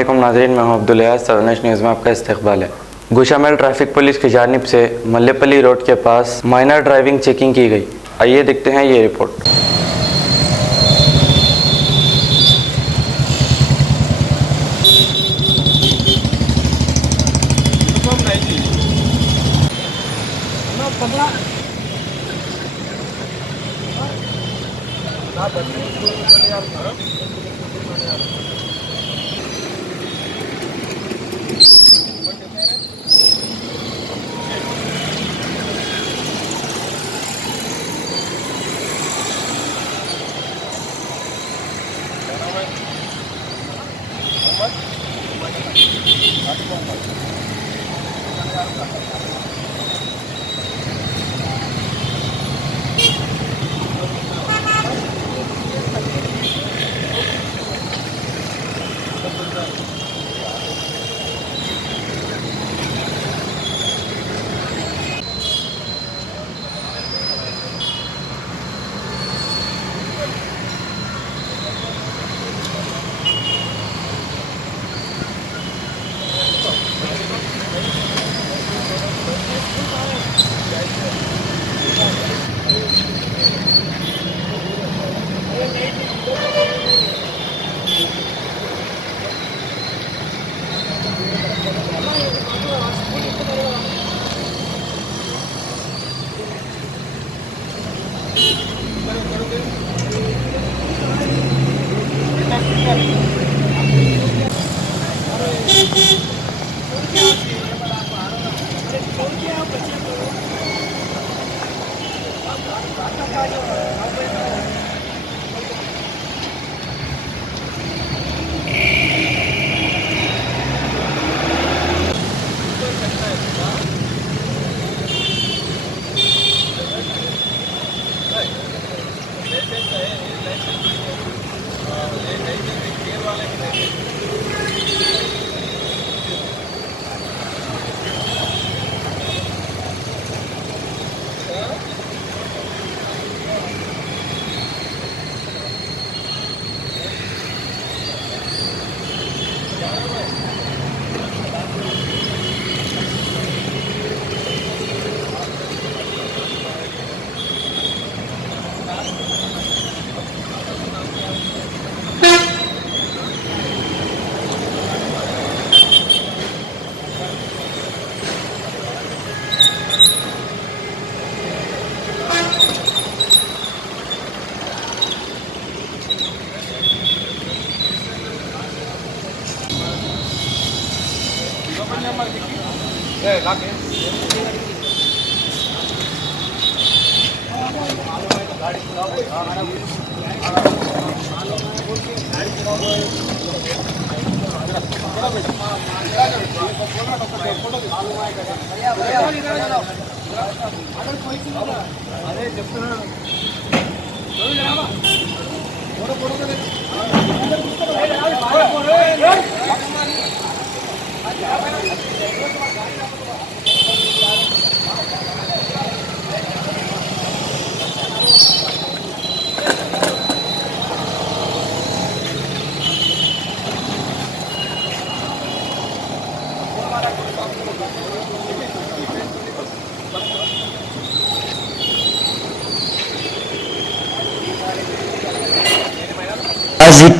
अस्सलामुअलैकुम नाज़रीन, मैं हूं अब्दुल यास। सदर्न न्यूज़ में आपका इस्तकबाल है। गुशामेल ट्रैफिक पुलिस की जानिब से मल्लेपल्ली रोड के पास माइनर ड्राइविंग चेकिंग की गई। आइए देखते हैं ये report.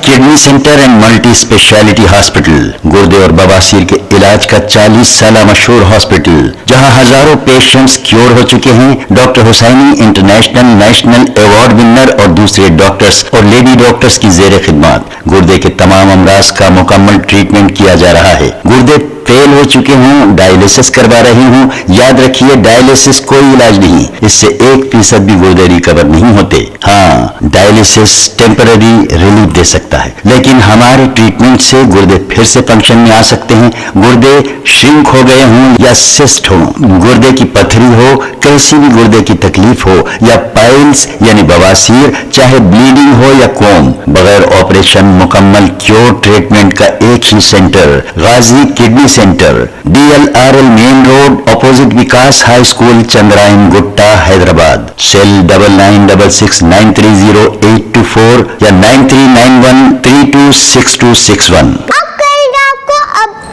Kidney centre and multi speciality hospital गुर्दे और बवासीर के इलाज का 40 साल मशहूर हॉस्पिटल, जहां हजारों पेशेंट्स क्योर हो चुके हैं। Doctor Husaini international national award winner और दूसरे डॉक्टर्स और लेडी डॉक्टर्स की जेर खिदमत गुर्दे के तमाम अमराज का मुकम्मल ट्रीटमेंट किया जा रहा है। गुर्दे फेल हो चुके हों, डायलिसिस करवा रही हूं, याद रखिए डायलिसिस कोई इलाज नहीं, इससे 1% भी गुर्दे रिकवर नहीं होते। हाँ, डायलिसिस टेम्पररी रिलीफ दे सकता है, लेकिन हमारे ट्रीटमेंट से गुर्दे फिर से फंक्शन में आ सकते हैं। गुर्दे श्रिंक हो गए हों या सिस्ट हो, गुर्दे की पथरी हो, कैसी भी गुर्दे की तकलीफ हो या पाइल्स यानी बवासीर, चाहे ब्लीडिंग हो या कोम, बगैर ऑपरेशन मुकम्मल क्योर ट्रीटमेंट का एक ही सेंटर, गाजी kidney centre, DLRL main road opposite विकास high school, Chandrayaan Gutta, Hyderabad. Cell 9966930824 या 9391326261।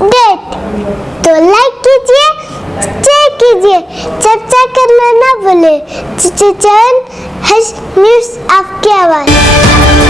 अपडेट तो लाइक कीजिए, शेयर कीजिए, चर्चा करना ना भूले। चैनल न्यूज़ आपकी आवाज़।